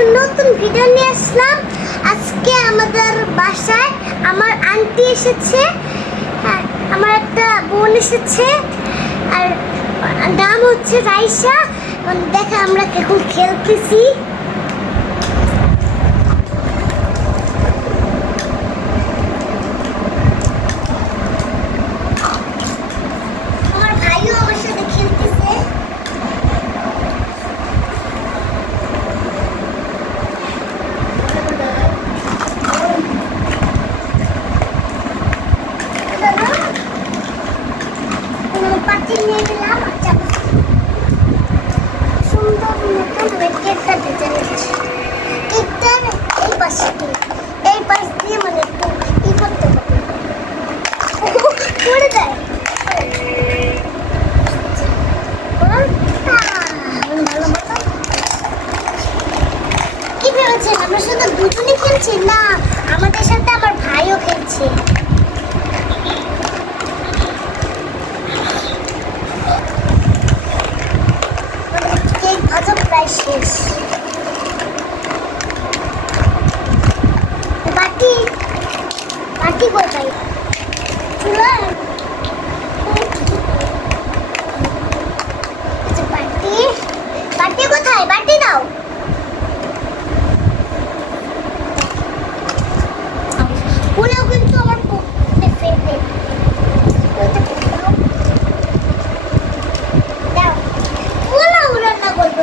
একটা নতুন ভিডিও নিয়ে আসলাম। আজকে আমাদের বাসায় আমার আন্টি এসেছে, আর আমার একটা বোন এসেছে, আর নাম হচ্ছে রাইসা। দেখো আমরা এখন খেলতেছি। আমার ভাইও আমার সাথে খেলতেছে। পাতি নিয়ে গেলাম, সুন্দর মতন কেকটা দিতে হচ্ছে। কেকটার এই পাশ দিয়ে মানে একটু ই করতে হবে, পড়ে যায়। কি ভেবেছেন আমরা শুধু দুজনই খেলছি? না, আমাদের সাথে আমার ভাইও খেলছে। কেক ভাজা প্রায় শেষ। বাটি বাটি কোথায়? চুলা বাটি বাটি কোথায়? বাটি দাও। পোলাও কিন্তু আমার ফেভারিট। দাও, পোলাও রান্না করবো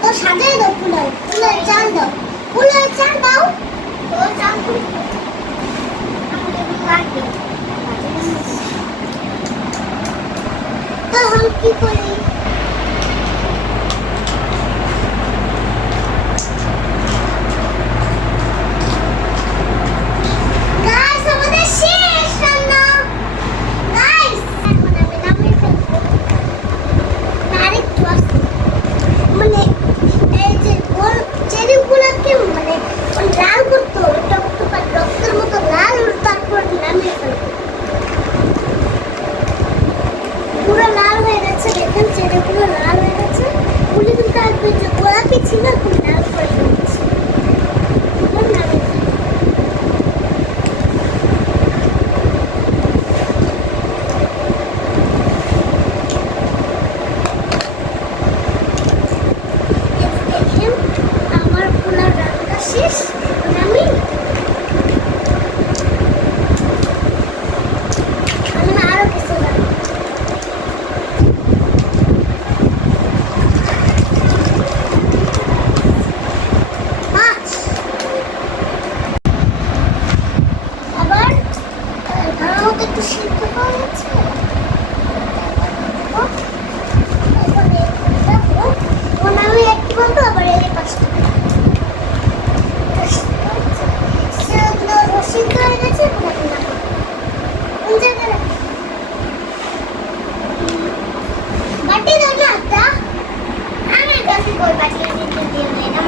তো সাজাই দাও। পোলাও চাল দাও। পোলাও চাল দাও। পোলাও চাল তো हम কি করি? গাইস আমাদের শেষ রান্না। গাইস এখন আমি নামিয়ে ফেলবো। আরেকটু আছে মানে এই যে গোল চেরিগুলোকে মানে লাল করতে হবে, টকটক আর রক্তের মতো লাল, তারপর নামিয়ে ফেলবো। পুরো লাল হয়ে গেছে, দেখেন চেরিগুলো লাল হয়ে গেছে। পুলি কিন্তু একদম যে গোলাপি ছিল এখন লাল করে ফেলছে। এখন নামিয়ে ফেলবো। দেখেন আমার পোলাও রান্না শেষ। আমি আরো কিছু রান্না মাছ। আবার ভালো মতো একটু সিদ্ধ করা হচ্ছে। আমি একটু বলতো আবার এই পাশটা সিদ্ধ হয়ে গেছে। বাটি দাও না একটা। আমার কাছে কই বাটি দিয়ে নেই না।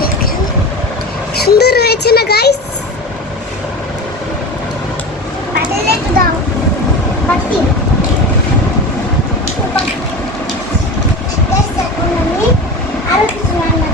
দেখেন সুন্দর হয়েছে না গাইস? বাটিতে একটু দাও। বাটি এখন আমি আরো কিছু রান্না